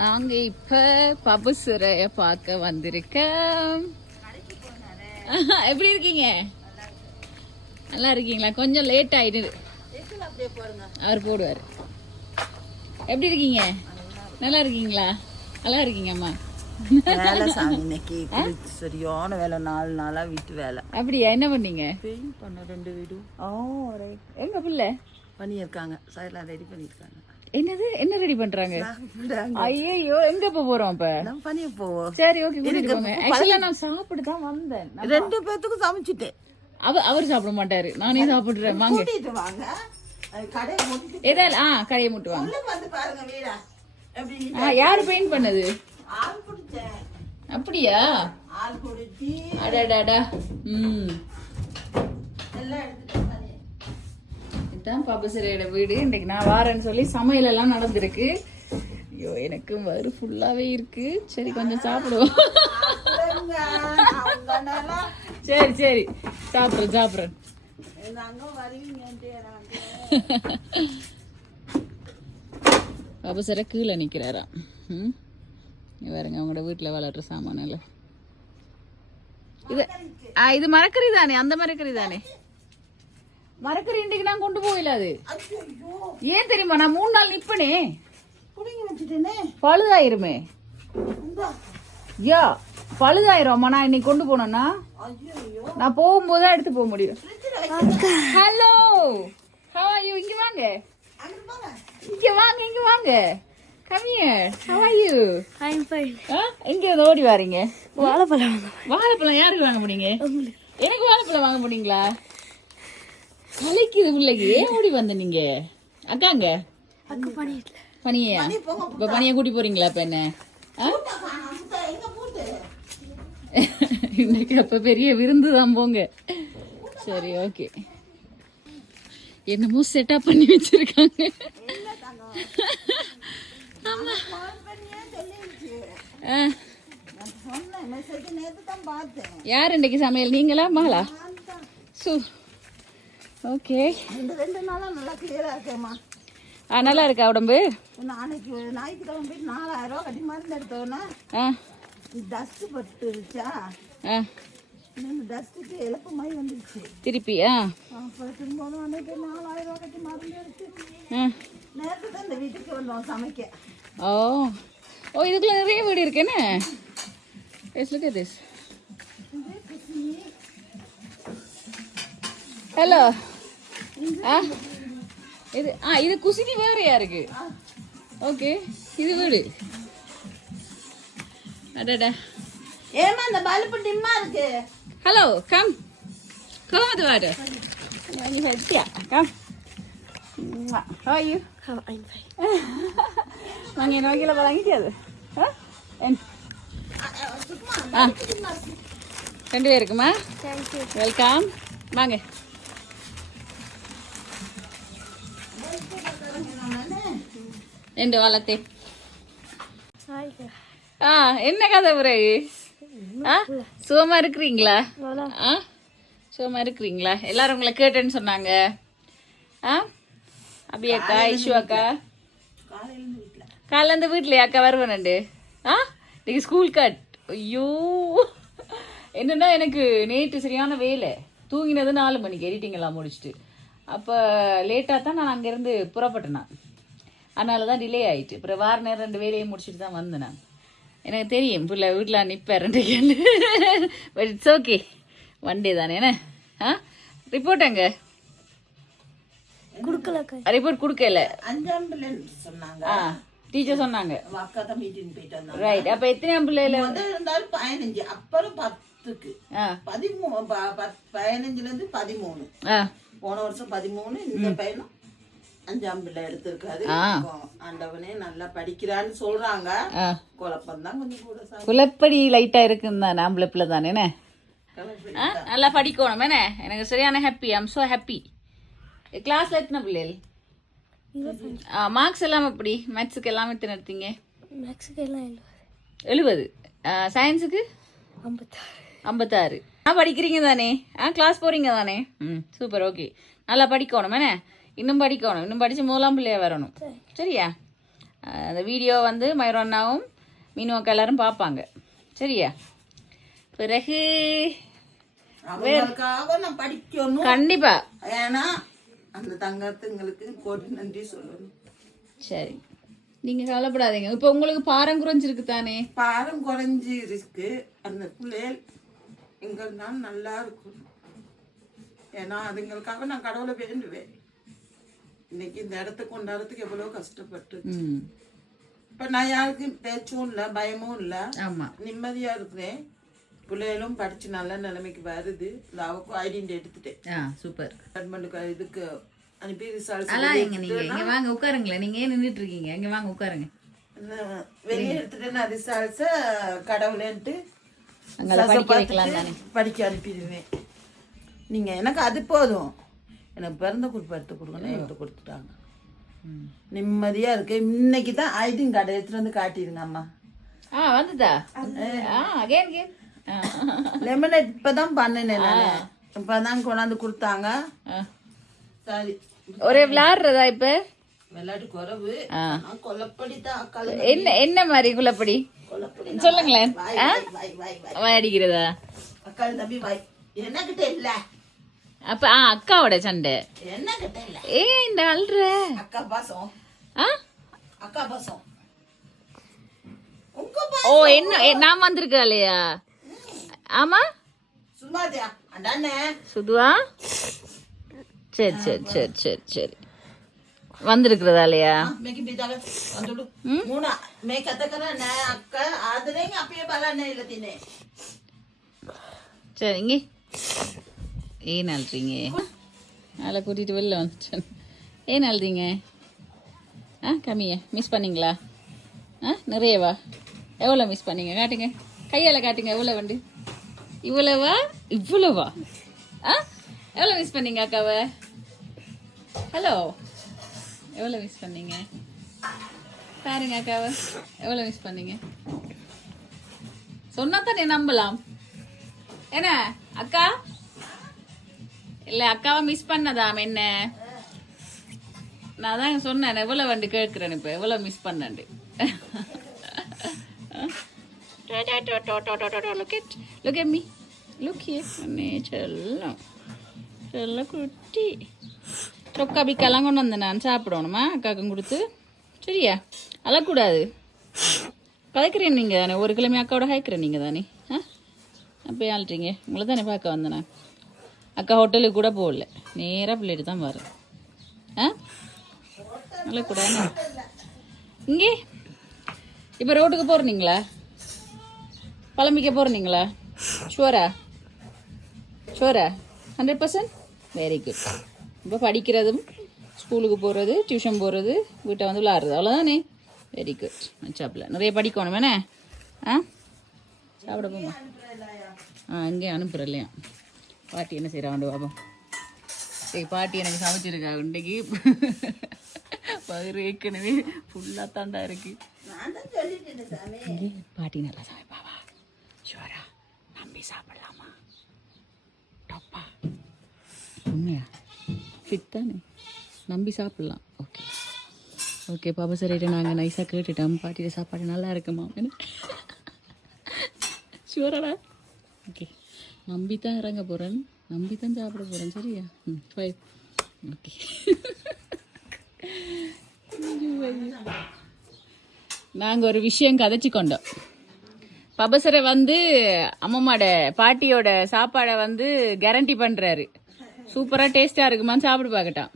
நாங்க இப்ப பபுசுரைய பார்க்க வந்திருக்கோம். எப்படி இருக்கீங்க? நல்லா இருக்கீங்களா? கொஞ்சம் லேட் ஆயிடுது, அவர் போடுவாரு. எப்படி இருக்கீங்க? நல்லா இருக்கீங்களா? நல்லா இருக்கீங்க அம்மா? வேலை சாமி இன்னைக்கு சரியான வேலை, 4 நாளா வீட்டு வேலை. அப்படியா? என்ன பண்ணீங்க? பெயிண்ட் பண்ண 2 வீடும். ஓ எங்க பிள்ளை பண்ணியிருக்காங்க, சைட்ல ரெடி பண்ணிருக்காங்க. என்னது? என்ன ரெடி பண்றாங்க? ஐயோ, எங்க போறோம் இப்ப? நான் பண்ணிய போவோம். சரி, ஓகே, கூட்டிட்டு போங்க. ஆக்சுவலா நான் சாப்பிட்டு தான் வந்தேன். 2 பேத்துக்கும் சமைச்சிட்டேன். அவர் சாப்பிட மாட்டாரு, நானே சாப்பிடுறேன். வாங்க கூட்டிட்டு வாங்க, கடையை மூடிட்டு ஏதாவது கடையை மூட்டு வாங்க. வந்து பாருங்க வீடா எப்படி. யாரு பெயிண்ட் பண்ணது? ஆள் பிடிச்சேன். அப்படியா? ஆள் பிடிச்சி அடடா. எல்லாம் எடுத்துட்டு இதுதான் பாபுசரையோட வீடு. இன்னைக்கு நான் வாரேன்னு சொல்லி சமையல் எல்லாம் நடந்திருக்கு. ஐயோ, எனக்கு வயிறு ஃபுல்லாவே இருக்கு. சரி, கொஞ்சம் சாப்பிடுவோம். சரி சரி, சாப்பிடுறேன். பாபுசரை கீழே நிக்கிறாராம். பாருங்க, அவங்களோட வீட்டுல வளர்ற சாமான. இது மரக்கறி தானே? அந்த மரக்கறி தானே? மரக்கறி இன்றைக்கு நான் கொண்டு போயில. அது ஏன் தெரியுமா? நான் 3 நாள் நிப்பனே, பழுதாயிருமே. யா, பழுதாயிரும். நான் இன்னைக்கு கொண்டு போனேன்னா நான் போகும்போதுதான் எடுத்து போக முடியும். Hello, how are you? இங்க வாங்க, இங்க வாங்க, இங்க வாங்க. Come here. How are you? I'm fine. எங்க ஓடி வாரீங்க? வாழைப்பழம். வாழைப்பழம் யாருக்கு வாங்க போனீங்க? எனக்கு வாழைப்பழம் வாங்க போனீங்களா? கலைக்குது பிள்ளைக்கு. ஏன் ஓடி வந்த நீங்க? அக்காங்க அக்கா பண்ணிடல. பனியா? இப்ப பனியை கூட்டி போறீங்களா? இப்ப என்ன இன்னைக்கு அப்ப பெரிய விருந்து தான் போங்க. சரி, ஓகே. என்னமோ செட்டப் பண்ணி வச்சிருக்காங்க. யார் இன்னைக்கு சமையல்? நீங்களா மகளா? ஓகே. 2 நாளா நல்லா கிளியரா இருக்கேம்மா. நல்லா இருக்கா உடம்பு? நாளைக்கு ஞாயிற்றுக்கிழமை போயிட்டு 4000 ரூபா கட்டி மருந்து எடுத்தோன்னா டஸ்ட் பட்டுருச்சா, இந்த டஸ்ட்டுக்கு இழப்பு மாதிரி வந்துருச்சு திருப்பி. அப்போ திரும்ப அன்னைக்கு 4000 ரூபா கட்டி மருந்து எடுத்து நேரத்துக்கு தான் இந்த வீட்டுக்கு வந்தோம் சமைக்க. ஓ, இதுக்குள்ள நிறைய வீடு இருக்குன்னு. Look at this. ஹலோ. இது குசினி வேறையா இருக்கு. ஓகே, இது வீடு. அடடா. ஏமா அந்த பல்பு டிம்மா இருக்கு. ஹலோ, கம் அது வாடு. நீ ஹெல்த்தியா? Come. How are you? I'm fine. வாங்க, நோக்கில வாங்கிட்டியா? ரெண்டு பேர் இருக்குமா? Thank you. வெல்கம். வாங்க. ரெண்டு வளர்த்தே. என்ன கதை புரை? சுகமா இருக்கிறீங்களா? சுகமா இருக்கிறீங்களா? எல்லாரும் உங்களை கேட்டேன்னு சொன்னாங்க. அபி அக்கா, ஐஷு அக்கா காலைல இருந்து வீட்டுல அக்கா வருவேன்ண்டு. இன்னைக்கு ஸ்கூல் கட். ஐயோ, என்னன்னா எனக்கு நேற்று சரியான வேலை. தூங்கினது 4 மணிக்கு எடிட்டிங் எல்லாம் முடிச்சுட்டு. அப்போ லேட்டாக தான் நான் அங்கேருந்து புறப்பட்டேன். அதனால தான் டிலே ஆகிட்டு. அப்புறம் வார நேரம் 2 வேலையும் முடிச்சுட்டு தான் வந்தேன் நான். எனக்கு தெரியும் பிள்ளை வீட்டில் நிற்பேன் 2 கேள்வி. But it's okay, one day தானே. என்ன ரிப்போர்ட் எங்க? ரிப்போர்ட் கொடுக்கல. டீச்சர் சொன்னாங்க. ரைட். அப்ப எத்தனை பிள்ளைல? 15, அப்புறம் 10க்கு 15ல இருந்து 13. போன வருஷம் 13. இந்த பையனும் 5ஆம் பிள்ளை எடுத்திருக்காரு. ஆண்டவனே நல்லா படிக்கிறான்னு சொல்றாங்க. குழப்பம் தான் கொஞ்சம் கூட. குழப்படி லைட்டா இருக்குன்னு தான். ஆம்பளை பிள்ளை தானே. நல்லா படிக்கணும். என்ன எனக்கு சரியான ஹாப்பி. I'm so happy. கிளாஸ்ல எத்தனை பிள்ளைகள்? மார்க்ஸ் எல்லாம் எப்படி? மேத்ஸுக்கு எல்லாம் எத்தனை எடுத்தீங்க? மேத்ஸுக்கு எல்லாம் 70. சயின்ஸுக்கு 56. படிக்கிறீங்க தானே? கிளாஸ் போறீங்க தானே? Super, okay. நல்லா படிக்கணும். என்ன இன்னும் படிக்கணும். இன்னும் படிச்சு 1ஆம் பிள்ளையா வரணும். சரியா? அந்த வீடியோ வந்து மயூரண்ணாவும் மீனு அக்கா எல்லாரும் பார்ப்பாங்க. சரியா? பிறகு அவங்களுக்காக நான் படிக்கணும் கண்டிப்பா. ஏன்னா அந்த தங்கத்துங்களுக்கு கோடி நன்றி சொல்லணும். சரி, நீங்க கவலைப்படாதீங்க. இப்போ உங்களுக்கு பாரம் குறைஞ்சிருக்கு தானே? பாரம் குறைஞ்சி இருக்கு. அந்த பிள்ளைகள் எங்க இருந்தாலும் நல்லா இருக்கும். ஏன்னா அதுங்களுக்காக நான் கடவுளை வேண்டுவேன். இன்னைக்கு இந்த இடத்துக்கு கொண்டாடுறதுக்கு எவ்வளவு கஷ்டப்பட்டு. இப்ப நான் யாருக்கும் பேச்சும் இல்லை, பயமும் இல்லை, ஆமா, நிம்மதியா இருக்கிறேன். பிள்ளைகளும் படிச்சு நல்ல நிலைமைக்கு வருது. இந்த அவக்கும் ஐடென்டி எடுத்துட்டேன். சூப்பர். கவர்மெண்ட் இதுக்கு அனுப்பி ரிசல்ட் நீங்க இங்க வாங்க உட்காருங்களேன். நீங்க ஏன் நின்றுட்டு இருக்கீங்க? இங்க வாங்க உட்காருங்க. வெளியே எடுத்துட்டு நான் ரிசல்ட்ஸ கடவுளேன்ட்டு படிக்க அனுப்பிடுவேன். நீங்க எனக்கு அது போதும். எனக்கு பிறந்த குறிப்பு எடுத்து கொடுக்கணும், எடுத்து கொடுத்துட்டாங்க. நிம்மதியா இருக்கு. இன்னைக்கு தான் ஐடிங் கார்டு எடுத்துட்டு வந்து காட்டிடுங்க அம்மா. வந்துதா? லெமனேட் இப்பதான் பண்ணினேன் நானு. இப்பதான் கொண்டாந்து கொடுத்தாங்க. சரி, ஒரே விளையாடுறதா இப்ப? விளையாட்டு குறவு. கொல்லப்படி தான். என்ன மாதிரி குள்ளப்படி சொல்லுங்களேன். அடிக்கிறதா? அக்கா தம்பி வாய் என்ன கிட்ட இல்ல. அப்ப அக்காவோட சண்டை என்ன கிட்ட இல்ல. இந்த அல்ற அக்கா பாசம். அக்கா பாசம். ஓ, என்ன நான் வந்திருக்கா இல்லையா? ஆமா, சும்மாதியா அண்ணே சுதுவா. சரி சரி சரி சரி சரி, வந்திருக்கிறதா இல்லையா? சரிங்க. ஏன் அழுறீங்க? அதில் கூட்டிகிட்டு வெளில வந்துட்டேன். ஏன் அழுறீங்க? கம்மியா மிஸ் பண்ணீங்களா? நிறையவா? எவ்வளோ மிஸ் பண்ணீங்க? காட்டுங்க, கையால் காட்டுங்க. எவ்வளோ வண்டு? இவ்வளவா? இவ்வளவா? எவ்வளோ மிஸ் பண்ணீங்க அக்காவை? ஹலோ, எவ்வளோ மிஸ் பண்ணீங்க? பாருங்க அக்காவை எவ்வளோ மிஸ் பண்ணீங்க. சொன்னா தானே நம்பலாம். என்ன அக்கா? இல்லை, அக்காவை மிஸ் பண்ணதாம் என்ன? நான் தான் சொன்னேன் எவ்வளோ வண்டு கேட்குறேன். இப்போ எவ்வளோ மிஸ் பண்ணேன். Look at me. Look here. செல்ல குட்டி. சொக்கா பிக்கெல்லாம் கொண்டு வந்தேன் நான். சாப்பிடணுமா அக்காக்கும் கொடுத்து? சரியா? அழக்கூடாது. கதைக்கிறேன் நீங்கள் தானே. ஒரு கிழமை அக்காவோட கதைக்கிறேன் நீங்கள் தானே. அப்போ ஆள்றீங்க. உங்களை தானே பார்க்க வந்தேன் நான். அக்கா ஹோட்டலுக்கு கூட போகல, நேராக பிள்ளைட்டு தான் வரும். அழக்கூடாது. இங்கே இப்போ ரோட்டுக்கு போகிறீங்களா? பழம்பிக்க போகிறீங்களா? ஷுவரா? ஷுவரா? 100%? Very good. இப்போ படிக்கிறதும், ஸ்கூலுக்கு போகிறது, டியூஷன் போகிறது, வீட்டை வந்து விளாட்றது, அவ்வளோதானே? Very good. மச்சாப்பில் நிறைய படிக்கணும் வேணே. சாப்பிட போமா? இங்கே அனுப்புகிறேன் இல்லையா? பாட்டி என்ன செய்கிறா வந்து பாப்போம். சரி, பாட்டி எனக்கு சமைச்சிருக்கா இன்றைக்கு. பயிர் ஏற்கனவே ஃபுல்லாக தாண்டா இருக்கு. பாட்டி நல்லா சமைப்பாவா? ஷுவரா? நம்பி சாப்பிடலாமா? டப்பா உண்மையா? ஃபிட் தானே? நம்பி சாப்பிட்லாம். ஓகே ஓகே பாப்பா. சரிட்டு நாங்கள் நைஸாக கேட்டுட்டோம். பாட்டியோட சாப்பாடு நல்லா இருக்குமா? ஷுவராடா? ஓகே, நம்பி தான் இறங்க போகிறேன், நம்பி தான் சாப்பிட போகிறேன். சரியா? 5. ஓகே. நாங்கள் ஒரு விஷயம் கதைச்சி கொண்டோம். பபசரை வந்து அம்மம்மாட பாட்டியோட சாப்பாடை வந்து கேரண்டி பண்ணுறாரு. சூப்பராக டேஸ்ட்டாக இருக்குமான்னு சாப்பிட்டு பார்க்கட்டான்.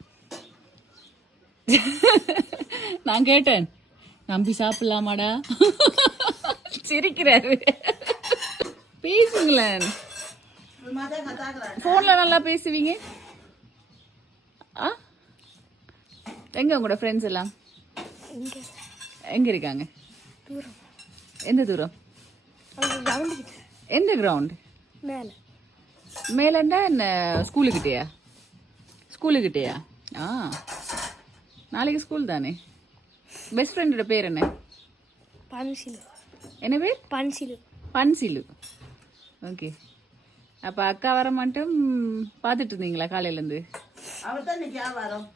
நான் கேட்டேன், நம்பி சாப்பிடலாமாடா? சிரிக்கிறாரு. பேசுங்களேன், ஃபோனில் நல்லா பேசுவீங்க. எங்கே உங்களோட ஃப்ரெண்ட்ஸ் எல்லாம் எங்கே இருக்காங்க? எந்த தூரம்? எந்த கிரவுண்ட்? மேலண்டா என்ன? ஸ்கூலுக்கிட்டேயா? ஸ்கூலுக்கிட்டேயா? நாளைக்கு ஸ்கூல் தானே. பெஸ்ட் ஃப்ரெண்டோட பேர் என்ன? பன்சிலு. என்ன பேர்? பன்சிலு. பன்சிலு. ஓகே. அப்போ அக்கா வர மட்டும் பார்த்துட்டு இருந்தீங்களா காலையிலேருந்து? அவர் தான் இன்னைக்கு வியாபாரம்.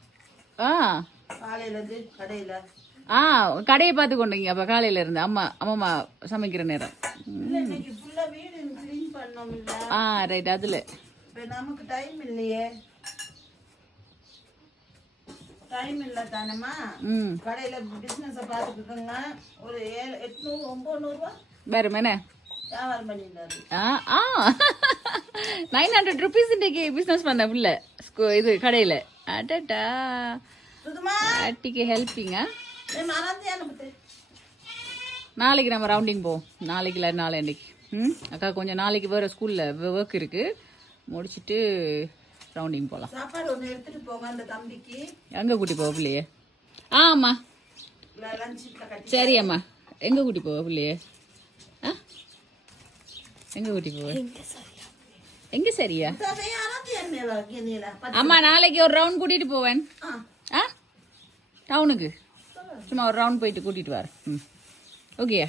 காலையிலேருந்து கடையில் கடையை பார்த்து கொண்டீங்க அப்போ காலையில இருந்து அம்மா சமைக்கிற நேரம். இல்ல இன்னைக்கு ஃபுல்லா வீடு க்ளீன் பண்ணோம் இல்ல. ரைட். அதில் இப்ப நமக்கு டைம் இல்லையே. டைம் இல்ல தானம்மா. கடையில பிசினஸ் பார்த்துக்கிட்டுங்க. ஒரு 800-900 ரூபா வேறு என்ன வியாபாரம் பண்ணிருந்தாரு. 900 rupees இன்றைக்கு பிஸ்னஸ் பண்ண புள்ள இது கடையில். அடடா அட்டிக்கு ஹெல்ப்பிங்க. நாளைக்கு நம்ம ரவுண்டிங் போவோம். நாளைக்கு இல்லை நாளைக்கு. அக்கா கொஞ்சம் நாளைக்கு வேறு ஸ்கூலில் ஒர்க் இருக்குது, முடிச்சுட்டு ரவுண்டிங் போகலாம். சாப்பாடு ஒன்று எடுத்துட்டு போங்க அந்த தம்பிக்கு. எங்கே கூட்டி போக பிள்ளையே? ஆம்மா சரி அம்மா. எங்கே கூட்டி போக பிள்ளையே? எங்கே கூட்டி போவ? எங்கே சரியா? அம்மா நாளைக்கு ஒரு ரவுண்ட் கூட்டிகிட்டு போவேன். டவுனுக்கு சும்மா ஒரு ரவுண்ட் போயிட்டு கூட்டிகிட்டு வரேன். ஓகேயா?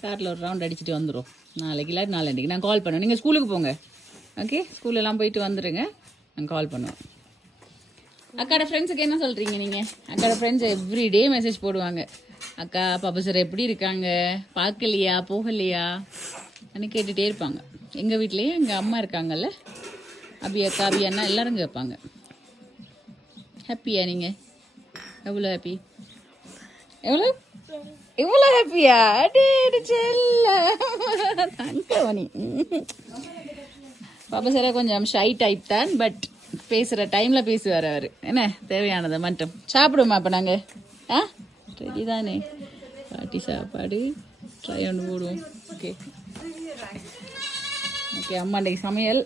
காரில் ஒரு ரவுண்ட் அடிச்சுட்டு வந்துடும். நாளைக்கு இல்லை நாளைக்கு நான் கால் பண்ணுவேன். நீங்கள் ஸ்கூலுக்கு போங்க. ஓகே, ஸ்கூலெல்லாம் போயிட்டு வந்துடுங்க. நான் கால் பண்ணுவேன். அக்காட ஃப்ரெண்ட்ஸுக்கு என்ன சொல்கிறீங்க நீங்கள்? அக்காட ஃப்ரெண்ட்ஸ் எவ்ரிடே மெசேஜ் போடுவாங்க. அக்கா பாப்பா சார் எப்படி இருக்காங்க, பார்க்கலையா போகலையா கேட்டுகிட்டே இருப்பாங்க. எங்கள் வீட்லேயே எங்கள் அம்மா இருக்காங்கல்ல, அபி அக்கா அபி அண்ணா எல்லாரும் கேட்பாங்க. ஹாப்பியா நீங்கள்? எவ்வளோ ஹாப்பி? எவ்வளோ ஹாப்பியா? அடே செல்ல தங்கவனி. பாப்பா சார் கொஞ்சம் ஷை டைப் தான், பட் பேசுகிற டைமில் பேசுவார் அவர். என்ன தேவையானதை மட்டும் சாப்பிடுவோமா? அப்போ நாங்கள் ரெடி தானே? பாட்டி சாப்பாடு ட்ரை ஒன்று போடுவோம். Okay okay. அம்மா இன்றைக்கு சமையல்.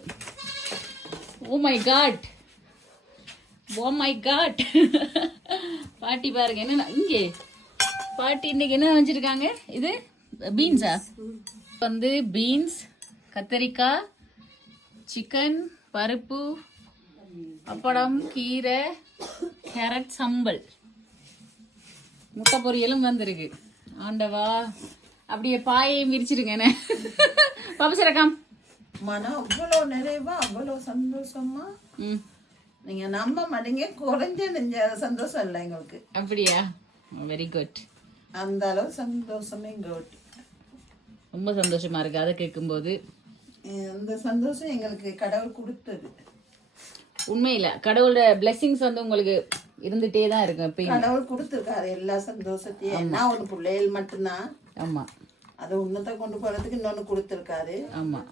Oh my God, oh my God. பாட்டி பாருங்க என்ன இங்கே பாட்டி இன்னைக்கு என்ன வச்சிருக்காங்க. இது பீன்ஸா? வந்து பீன்ஸ், கத்தரிக்காய், சிக்கன், பருப்பு, அப்பளம், கீரை, கேரட் சம்பல், முட்டை பொரியலும் வந்திருக்கு. ஆண்டவா, அப்படியே பாயையும் விரிச்சிருங்க. பாபசரக்கம் மனம் அவ்வளோ நிறைவா, அவ்வளோ சந்தோஷமா. நீங்க நம்ப மாட்டீங்க, குறைஞ்ச நெஞ்ச சந்தோஷம் இல்லை எங்களுக்கு. அப்படியா? Very good. அந்த அளவு சந்தோஷமே எங்களுக்கு ரொம்ப சந்தோஷமா இருக்கு அதை கேட்கும்போது. அந்த சந்தோஷம் எங்களுக்கு கடவுள் கொடுத்தது. உண்மையில கடவுளோட பிளெஸிங்ஸ் வந்து உங்களுக்கு இருந்துட்டே தான் இருக்கும். எப்பயும் கடவுள் கொடுத்துருக்காரு எல்லா சந்தோஷத்தையும். என்ன ஒன்று பிள்ளைகள் மட்டும்தான். ஆமா, அதை உன்னத்தை கொண்டு போறதுக்கு இன்னொன்று கொடுத்துருக்காரு. ஆமா,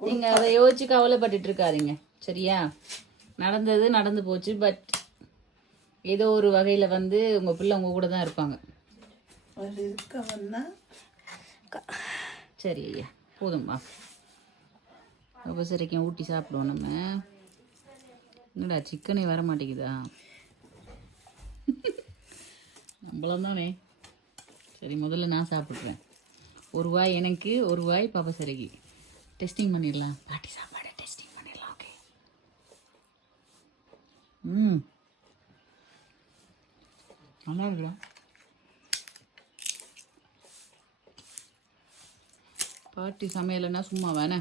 நீங்க அதை யோசிச்சு கவலைப்பட்டுட்டு இருக்காதீங்க. சரியா? நடந்தது நடந்து போச்சு. பட் ஏதோ ஒரு வகையில வந்து உங்க பிள்ளை உங்க கூட தான் இருப்பாங்க. சரி ஐயா, போதும்மா. உபசரிக்கும் ஊட்டி சாப்பிடுவோம் நம்ம. என்னடா சிக்கனே வர மாட்டேங்குதா? நம்மளும் தானே. சரி, முதல்ல நான் சாப்பிட்றேன். ஒரு வாய் எனக்கு, ஒரு வாய் பாப்பா சரிக்கு. டெஸ்டிங் பண்ணிடலாம். பாட்டி சாப்பாடை டெஸ்டிங் பண்ணிடலாம். ஓகே. நல்லா இருக்குடா. பாட்டி சமையலைன்னா சும்மா வேணே.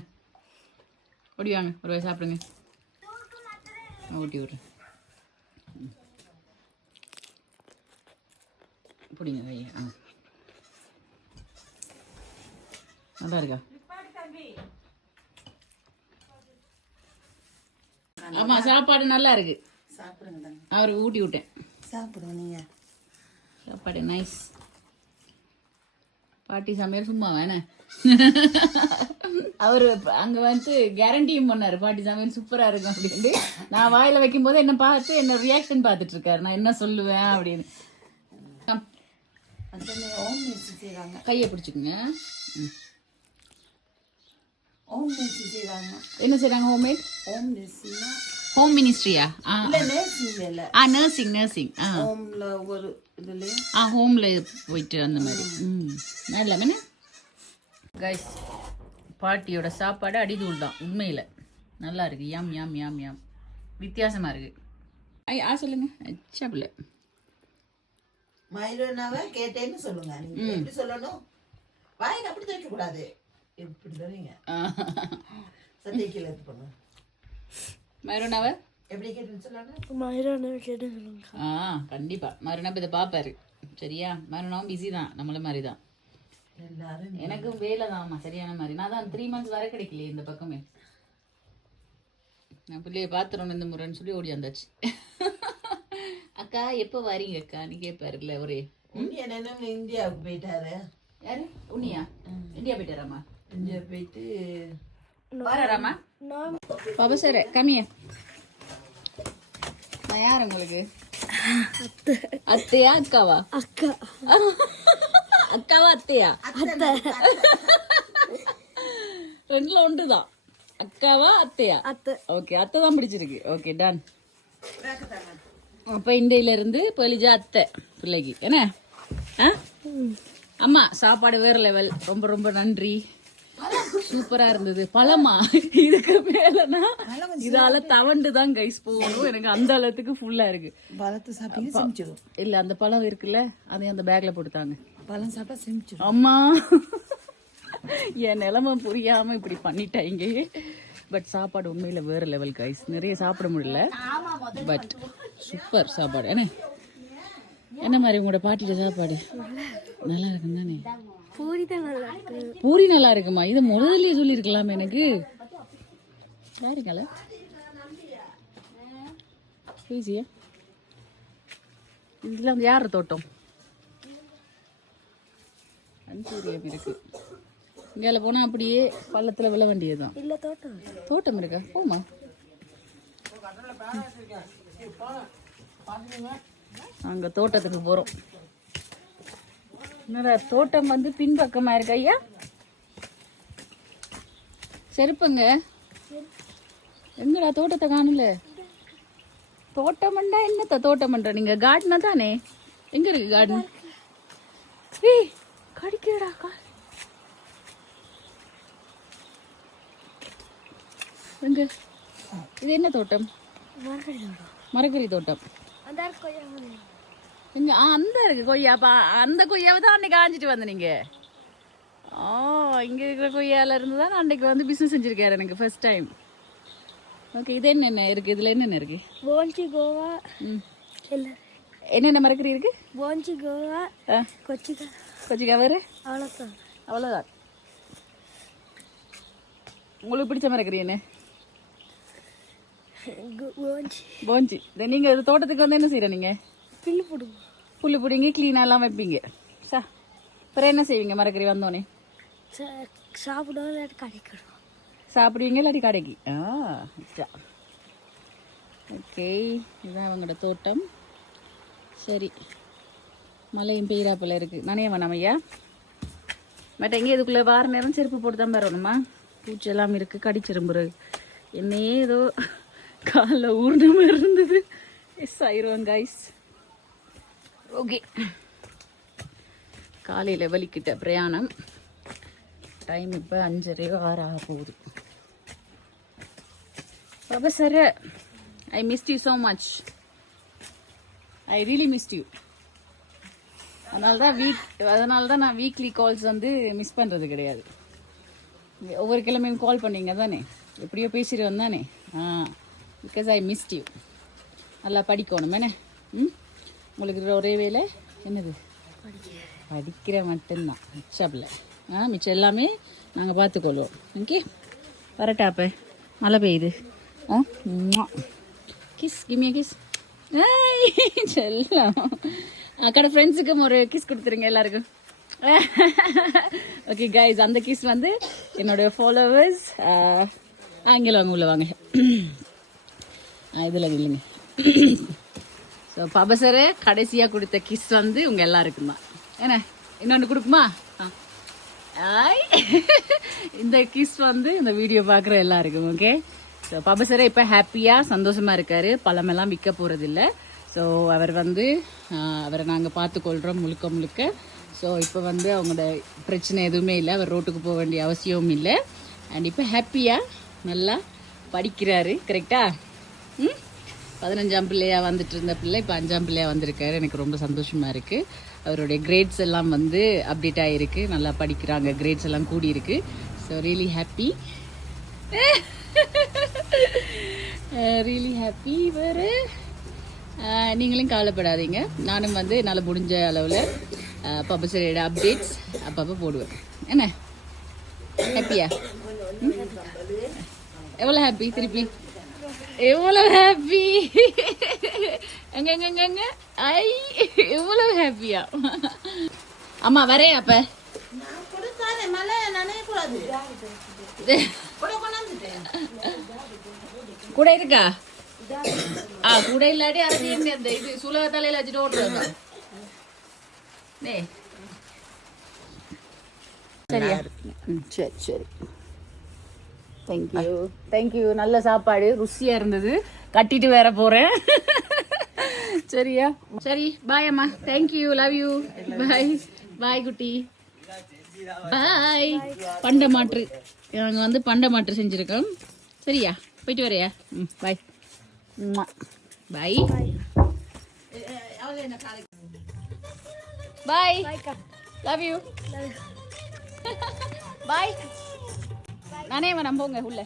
ஓடி வாங்க, ஒரு வாய் சாப்பிடுங்க. ஊட்டி விட்றேன். பிடிங்க கையை. நல்லா இருக்கா? ஆமா, சாப்பாடு நல்லா இருக்கு. சாப்பிடுங்க. அவருக்கு ஊட்டி விட்டேன். சாப்பிடுங்க நீங்க. சாப்பாடு நைஸ். பாட்டி சமையல் சும்மா வேணே. அவரு அங்க வந்து கேரண்டியும் பண்ணாரு பாட்டி சமையல் சூப்பரா இருக்கும் அப்படின்னு. நான் வாயில வைக்கும் போது என்ன பார்த்து என்ன ரியாக்ஷன் பார்த்துட்டு இருக்காரு, நான் என்ன சொல்லுவேன் அப்படின்னு. கையை பிடிச்சிக்குங்க. என்ன செய்றாங்க? ஹோம்மேட் ஹோம் மினிஸ்ட்ரியா? நர்சிங். ஹோம்ல போயிட்டு அந்த மாதிரி. நல்ல என்ன கைஸ், பாட்டியோட சாப்பாடு அடிதூள் தான். உண்மையில நல்லா இருக்கு. யாம் யாம் யாம் யாம். வித்தியாசமா இருக்கு. சொல்லுங்க. சாப்பிடல மயிலனாவை கேட்டேன்னு சொல்லுங்க. நீங்க எப்படி சொல்லணும்? வாயில அப்படி வைக்க கூடாது. எப்படி சொல்றீங்க? சத்தியக்கில இது பண்ணுங்க. மயிரோனாவை எப்படி கேட்டுன்னு சொல்லாங்க? மயிரான கேட்டு சொல்லுங்க. கண்டிப்பா மறுநாள் இதை பாப்பாரு. சரியா, மறுநாள் பிஸி தான், நம்மள மாதிரி தான். எல்லாரும் எனக்கும் வேலை தான்மா சரியான மாதிரி. நான் தான் 3 months வர கிடைக்கலையே இந்த பக்கமே. நான் பிள்ளைய பாத்துறோம் இந்த முறைன்னு சொல்லி ஓடி வந்தாச்சு. அக்கா எப்போ வரீங்க அக்கா நீ கேட்பாருல்ல ஒரே. என்ன இந்தியாவுக்கு போயிட்டாரு. யாரு? உன்னியா? இந்தியா போயிட்டாராமா? இந்தியா போயிட்டு வராராமா? பாபா சார் கம்மியா. நான் யார் உங்களுக்கு? அத்தையா அக்காவா? அக்கா. அக்காவா அத்தையா? அத்தை. ரெண்டுல ஒன்றுதான். அக்காவா அத்தையா? அத்தை. ஓகே, அத்தை தான் பிடிச்சிருக்கு. Okay done. அப்ப இண்டையில இருந்து பலிஜா அத்தை பிள்ளைக்கு என்ன? அம்மா சாப்பாடு வேற லெவல். ரொம்ப ரொம்ப நன்றி. சூப்பரா இருந்தது. பழமா இதுக்கு மேலனா இதால தவண்டுதான் கைஸ் போகணும். எனக்கு அந்த அளவுக்கு ஃபுல்லா இருக்கு. பழத்தை சாப்பிட்டு செமிச்சிடும். இல்ல அந்த பழம் இருக்குல்ல, அதையும் அந்த பேக்ல போட்டுட்டாங்க. பழம் சாப்பிட்டா செமிச்சிடும். அம்மா என் நிலைமை புரியாம இப்படி பண்ணிட்டாங்க. பட் சாப்பாடு உண்மையில வேற லெவல் கைஸ். நிறைய சாப்பிட முடியல, பட் சூப்பர் சாப்பாடு. என்ன மாதிரி உங்களோட பாட்டியோட சாப்பாடு நல்லா இருக்கும் தானே? பூரி தான் நல்லா இருக்கு. பூரி நல்லா இருக்குமா? இதை முதல்லயே சொல்லிருக்கலாம் எனக்கு. யாருங்கள ஈஸியா இதெல்லாம் யார் தோட்டம்? அஞ்சூரியம் இருக்கு. இங்கே போனா அப்படியே பள்ளத்துல விழ வேண்டியதுதான். இல்ல தோட்டம். தோட்டம் இருக்கா? போமா. அங்க தோட்டத்துக்கு போறோம். என்னடா தோட்டம் வந்து பின்பக்கமா இருக்கு ஐயா. செருப்புங்க எங்கடா தோட்டத்தை காணல. தோட்டம்ண்டா என்னத்த தோட்டம் பண்ற நீங்க? கார்டனா தானே? எங்க இருக்கு கார்டன்? ஏய் கடிக்கிறடா கால். எங்க இது என்ன தோட்டம்? மரக்கறி தோட்டம். இங்க அந்த இருக்கு கொய்யா. அந்த கொய்யாவை தான் அன்னைக்கு காஞ்சிட்டு வந்த நீங்க. இங்க இருக்கிற கொய்யால இருந்து தான் அன்னைக்கு வந்து பிசினஸ் செஞ்சிருக்காரு எனக்கு ஃபர்ஸ்ட் டைம். ஓகே, இது என்னென்ன இருக்கு? இதுல என்னென்ன இருக்கு? போஞ்சி கோவா. இல்ல என்னென்ன மரக்கறி இருக்கு? போஞ்சி கோவா, கொச்சிக்காய். கொச்சிக்காய் வேற? அவ்வளோதான். அவ்வளோதான். உங்களுக்கு பிடிச்ச மரக்கறி என்ன? போஞ்சி. போஞ்சி. நீங்க தோட்டத்துக்கு வந்து என்ன செய்யற நீங்க? புல்லு போடுவோம். புல்லு பிடிங்க, கிளீனா எல்லாம் வைப்பீங்க. அப்புறம் என்ன செய்வீங்க மரக்கறி வந்தோடனே? சாப்பிடுவோம், இல்லாட்டி கடைக்கிடுவோம். சாப்பிடுவீங்க இல்லாட்டி கடைக்கு. ஓகே, இதுதான் அவங்களோட தோட்டம். சரி, மழையும் பெய்யறாப்பில் இருக்கு. நானே வேணாம் ஐயா. பட் எங்கே இதுக்குள்ளே வார நேரம் செருப்பு போட்டு தான் வரணுமா? பூச்சி எல்லாம் இருக்கு, கடிச்சிரும்புறது. என்னையே ஏதோ காலில் ஊர்ன மாதிரி இருந்தது. எஸ் ஆயிடுவாங்க கைஸ். ஓகே, காலையில் வலிக்கிட்ட பிரயாணம். டைம் இப்போ 5:30 6 ஆக போகுது. Baba sir, I missed you so much. I really mist you. அதனால தான் நான் வீக்லி கால்ஸ் வந்து மிஸ் பண்ணுறது கிடையாது. ஒவ்வொரு கிழமையும் கால் பண்ணீங்க தானே, எப்படியோ பேசிடுவோம் தானே. Because I missed you. நல்லா படிக்கணும் என்ன? உங்களுக்கு ஒரே வேலை என்னது? படிக்கிற மட்டும்தான். மிச்சப்பில்லை. மிச்சம் எல்லாமே நாங்கள் பார்த்துக்கொள்வோம். ஓகே, வரட்டாப்ப மழை பெய்யுது. கிஸ், கிம்மியா கிஸ். செல்லம். அக்கட ஃப்ரெண்ட்ஸுக்கும் ஒரு கிஸ் கொடுத்துருங்க எல்லாருக்கும். ஓகே கைஸ், அந்த கிஸ் வந்து என்னோட ஃபாலோவர்ஸ். இங்கே வாங்க, உள்ள வாங்க. இதில் இல்லைங்க. ஸோ பபசரை கடைசியாக கொடுத்த கிஸ் வந்து உங்கள் எல்லாருக்கும் தான். என்ன இன்னொன்று கொடுக்குமா? இந்த கிஸ் வந்து இந்த வீடியோ பார்க்குற எல்லாருக்கும். ஓகே, ஸோ பபசரை இப்போ ஹாப்பியாக சந்தோஷமாக இருக்காரு. பழமெல்லாம் விற்க போகிறதில்ல. ஸோ அவர் வந்து அவரை நாங்கள் பார்த்துக்கொள்கிறோம் முழுக்க முழுக்க. ஸோ இப்போ வந்து அவங்களோட பிரச்சனை எதுவுமே இல்லை. அவர் ரோட்டுக்கு போக வேண்டிய அவசியமும் இல்லை. அண்ட் இப்போ ஹாப்பியாக நல்லா படிக்கிறாரு. கரெக்டா? 15ஆம் பிள்ளையாக வந்துட்டு இருந்த பிள்ளை இப்போ 5ஆம் பிள்ளையாக வந்திருக்காரு. எனக்கு ரொம்ப சந்தோஷமாக இருக்குது. அவருடைய கிரேட்ஸ் எல்லாம் வந்து அப்டேட் ஆகிருக்கு. நல்லா படிக்கிறாங்க, கிரேட்ஸ் எல்லாம் கூடியிருக்கு. So really happy. Really happy. வேறு நீங்களும் கவலைப்படாதீங்க, நானும் வந்து என்னால் முடிஞ்ச அளவில் பாப்பா சரியோட அப்டேட்ஸ் அப்பப்போ போடுவேன். என்ன ஹாப்பியா? எவ்வளோ ஹாப்பி? திருப்பி எவ்வளோ ஹாப்பி? எங்க எங்க எங்க எங்க ஐ எவ்வளோ ஹாப்பியா? அம்மா வரேன். அப்போ கூட இருக்கா? கூட இல்லாட்டி அரசி அந்த இது சுலக தலையில வச்சுட்டு ஓடுறது. சரியா? சரி சரி. Thank you thank you. நல்ல சாப்பாடு, ருசியா இருந்தது. கட்டிட்டு வேற போறேன். சரியா? சரி பாய் அம்மா. Thank you, love you. Bye bye குட்டி. பாய். பண்டை மாற்று நாங்கள் வந்து பண்டை மாற்று செஞ்சுருக்கோம். சரியா? போயிட்டு வரையா? Bye bye bye. Love you. Bye. நானே வரேன், போங்க உள்ள.